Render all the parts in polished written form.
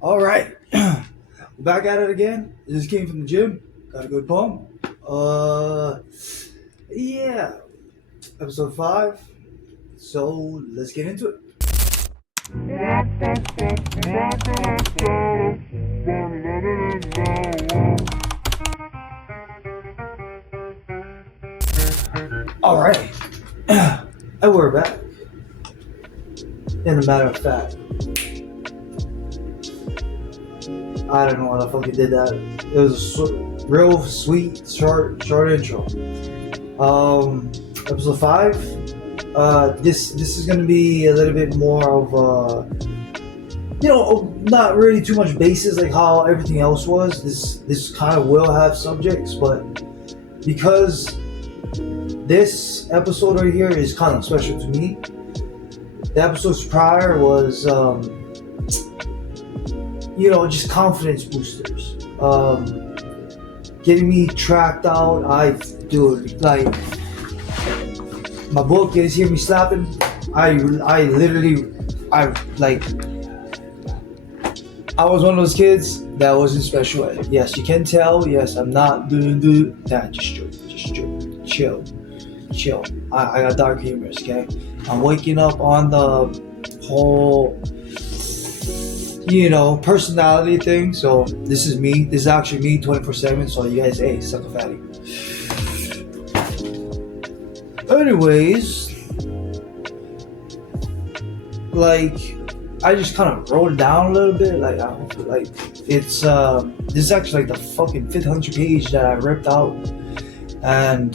All right, we're back at it again. Just came from the gym. Got a good pump. Uh, yeah, episode 5. So let's get into it. All right, and we're back. In a matter of fact, I don't know why the fuck you did that. It was a real sweet, short intro. Episode 5. This is gonna be a little bit more of not really too much basis like how everything else was. This kind of will have subjects, but because this episode right here is kind of special to me. The episodes prior was just confidence boosters. Getting me tracked out. My book is hear me slapping. I was one of those kids that was in special ed. Yes, you can tell. Yes, I'm not doing that. Just chill. I got dark humors. Okay, I'm waking up on the whole personality thing. So this is me. This is actually me 24/7. So you guys, hey, suck a fatty. Anyways, I just kind of wrote it down a little bit. It's this is actually the fucking 500 page that I ripped out and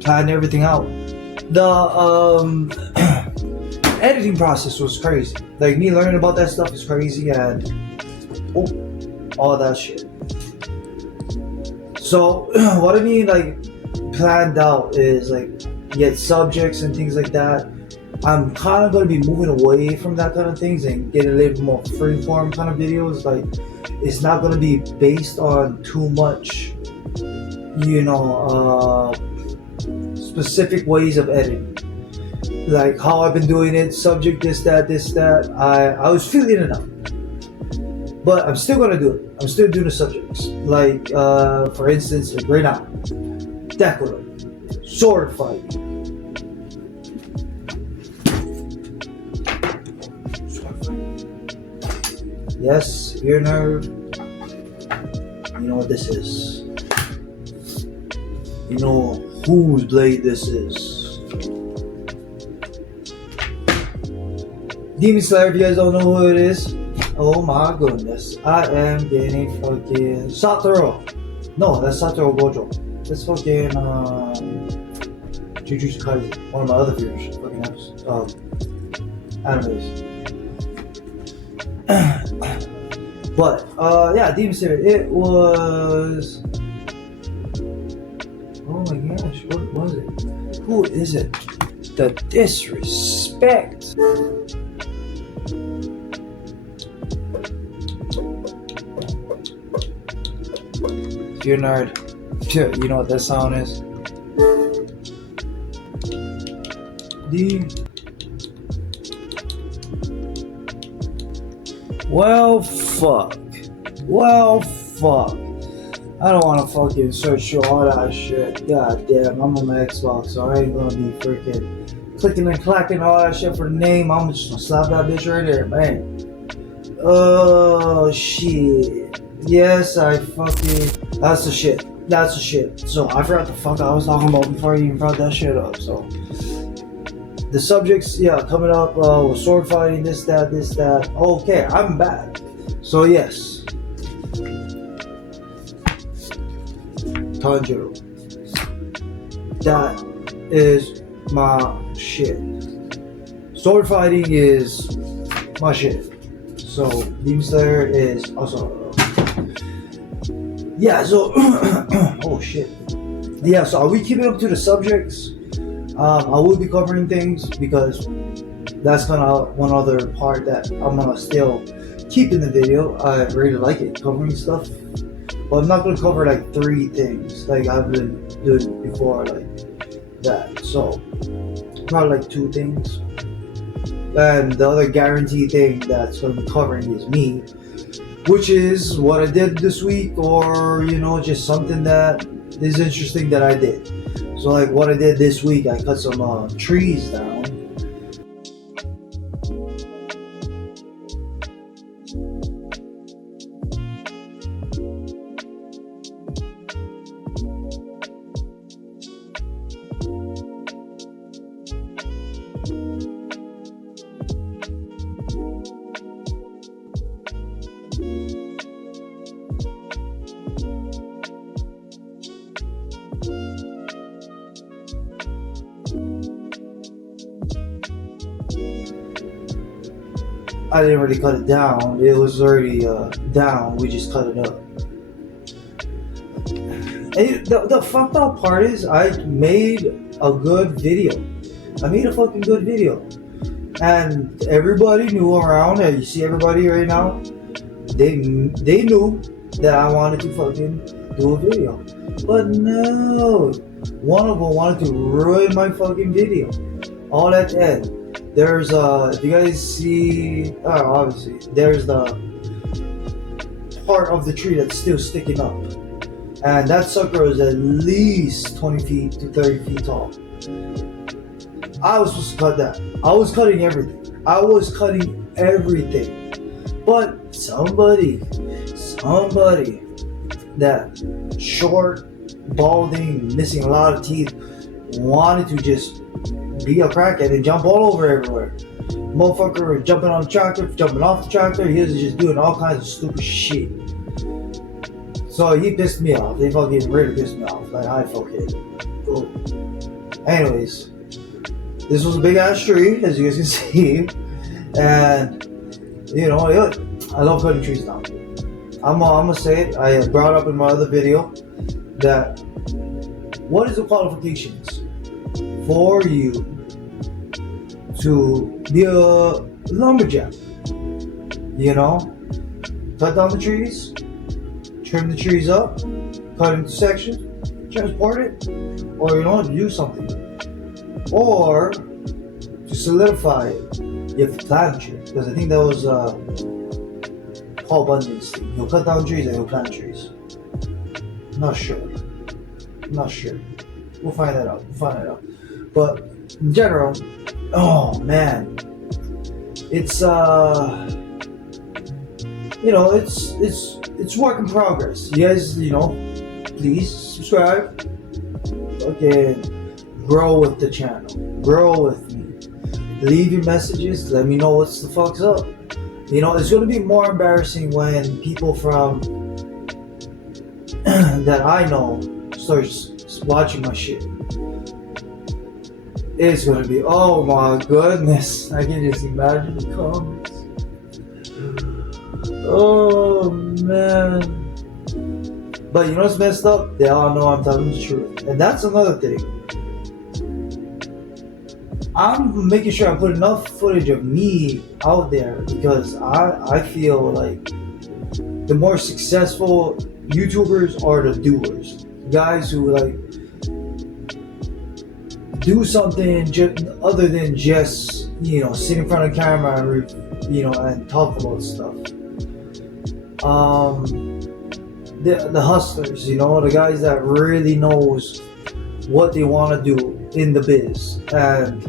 planned everything out. The editing process was crazy. Like me learning about that stuff is crazy and all that shit. So what I mean planned out is get subjects and things like that. I'm kind of going to be moving away from that kind of things and get a little more freeform kind of videos. It's not going to be based on too much, specific ways of editing. Like how I've been doing it, subject this, that. I was feeling it out. But I'm still going to do it. I'm still doing the subjects. For instance, right now, decorative, sword fighting. Yes, ear nerd. You know what this is. You know whose blade this is. Demon Slayer, if you guys don't know who it is. Oh my goodness. I am getting fucking Satoru. No, that's Satoru Gojo. That's fucking Jujutsu Kaisen. One of my other viewers. Fucking animes. But Demon Slayer. It was. Oh my gosh, what was it? Who is it? The disrespect. You're a nerd. You know what that sound is? Well, fuck. I don't want to fucking search through all that shit. God damn, I'm on my Xbox, so I ain't gonna be freaking clicking and clacking all that shit for the name. I'm just gonna slap that bitch right there, man. Oh, shit. Yes, I fucking... That's the shit. So, I forgot the fuck I was talking about before I even brought that shit up, so... The subjects, coming up, was sword fighting, this, that. Okay, I'm back. So, yes. Tanjiro. That is my shit. Sword fighting is my shit. So, Demon Slayer is also... Yeah, so... oh, shit. Yeah, so are we keeping up to the subjects? I will be covering things because that's one other part that I'm gonna still keep in the video. I really like it, covering stuff. But I'm not gonna cover 3 things like I've been doing before, that. So, probably 2 things. and the other guarantee thing that's going to be covering is me, which is what I did this week, or just something that is interesting that I did. So like what I did this week, I cut some trees down. I didn't really cut it down. It was already down. We just cut it up. And the fucked up part is I made a good video. I made a fucking good video. And everybody knew around, and you see everybody right now, they knew that I wanted to fucking do a video. But no, one of them wanted to ruin my fucking video. All at the end. There's if you guys see, obviously, there's the part of the tree that's still sticking up. And that sucker is at least 20 feet to 30 feet tall. I was supposed to cut that. I was cutting everything. But somebody, that short, balding, missing a lot of teeth, wanted to just be a crackhead and jump all over everywhere. Motherfucker was jumping on the tractor, jumping off the tractor. He was just doing all kinds of stupid shit. So he pissed me off. They fucking really pissed me off. Like, I fucking cool. Anyways, this was a big ass tree, as you guys can see. And, I love cutting trees down. I'm gonna say it. I brought up in my other video that what is the qualifications for you to be a lumberjack? Cut down the trees, trim the trees up, cut into sections, transport it, or do something. Or to solidify it, you have to plant trees. Because I think that was Paul Bunyan's thing. He'll cut down trees and he'll plant trees. I'm not sure. We'll find that out. But in general, oh man, it's it's work in progress. You guys, please subscribe. Okay, grow with the channel. Grow with me. Leave your messages. Let me know what's the fuck's up. It's gonna be more embarrassing when people from that I know starts watching my shit. It's gonna be, oh my goodness, I can just imagine the comments. Oh man. But you know what's messed up? They all know I'm telling the truth. And that's another thing. I'm making sure I put enough footage of me out there because I feel like the more successful YouTubers are the doers. Guys who do something other than just sit in front of the camera and and talk about stuff. The hustlers, the guys that really knows what they want to do in the biz and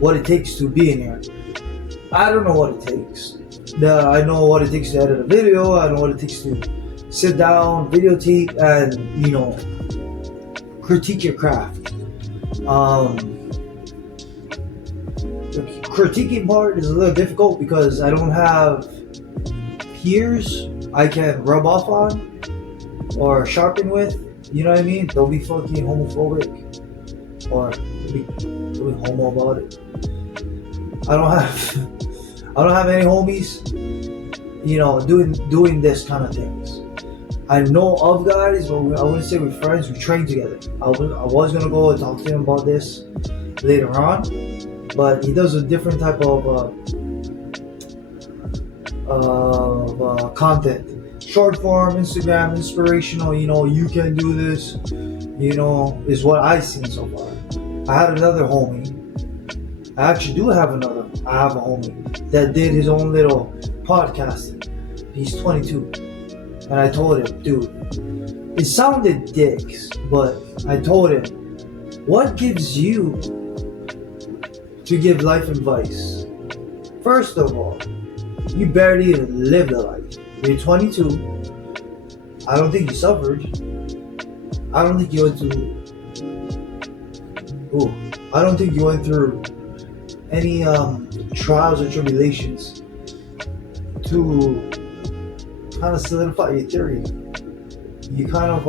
what it takes to be in here. I don't know what it takes. I know what it takes to edit a video. I know what it takes to sit down, videotape, and critique your craft. The critiquing part is a little difficult because I don't have peers I can rub off on or sharpen with. You know what I mean? Don't be fucking homophobic or be homo about it. I don't have any homies, doing this kind of things. I know of guys, but I wouldn't say we're friends. We train together. I was gonna go and talk to him about this later on, but he does a different type of content, short form, Instagram, inspirational. You can do this. Is what I've seen so far. I had another homie. I actually do have another. I have a homie that did his own little podcasting. He's 22. And I told him, dude, it sounded dicks, but I told him, what gives you to give life advice? First of all, you barely even lived a life. You're 22. I don't think you suffered. I don't think you went through. I don't think you went through any trials or tribulations to kind of solidify your theory. You kind of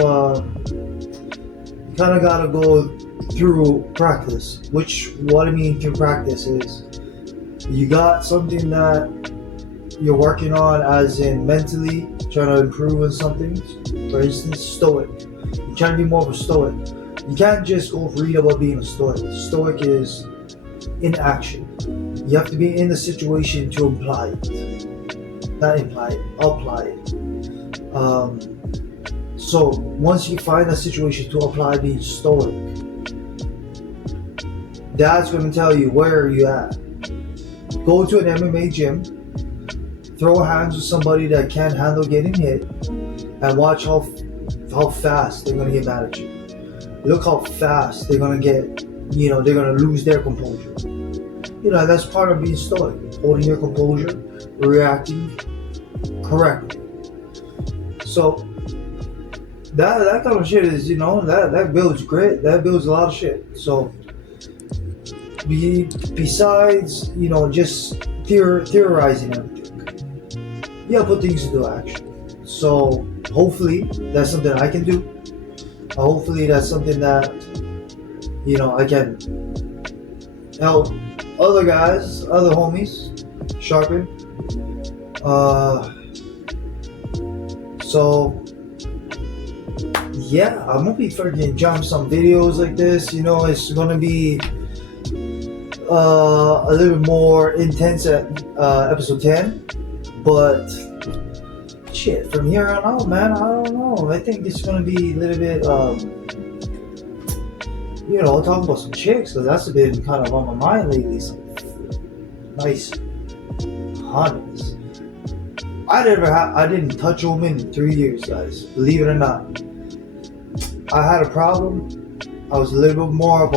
gotta go through practice. What I mean through practice is you got something that you're working on, as in mentally trying to improve on something. For instance, stoic. You're trying to be more of a stoic. You can't just go read about being a stoic. Stoic is in action. You have to be in the situation to apply it. Not imply it, apply it. So once you find a situation to apply being stoic, that's going to tell you where are you at. Go to an MMA gym, throw hands with somebody that can't handle getting hit, and watch how fast they're going to get mad at you. Look how fast they're going to get, they're going to lose their composure. That's part of being stoic, holding your composure, reacting correctly. So that kind of shit is, that builds grit, that builds a lot of shit. So besides, just theorizing everything, you gotta put things into action. So hopefully that's something I can do. Hopefully that's something that, I can help other guys, other homies sharpen. So yeah, I'm gonna be freaking jump some videos like this. It's gonna be a little bit more intense at episode 10, but shit, from here on out, man, I don't know. I think it's gonna be a little bit, talk about some chicks, because that's been kind of on my mind lately. Some nice honeymoons. I didn't touch a woman in 3 years, guys. Believe it or not. I had a problem. I was a little bit more of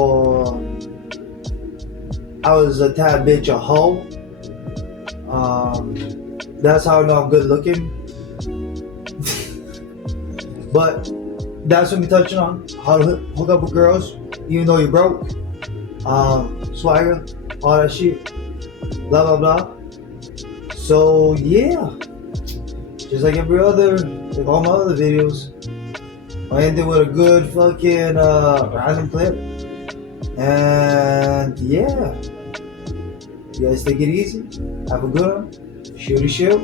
I was a tad bitch a hoe. That's how I know I'm good looking. But that's what we're touching on. How to hook up with girls, even though you're broke. Swagger, all that shit. Blah, blah, blah. So, yeah. Just like like all my other videos. I ended with a good fucking random clip. And yeah. You guys take it easy. Have a good one. Shooty shoot.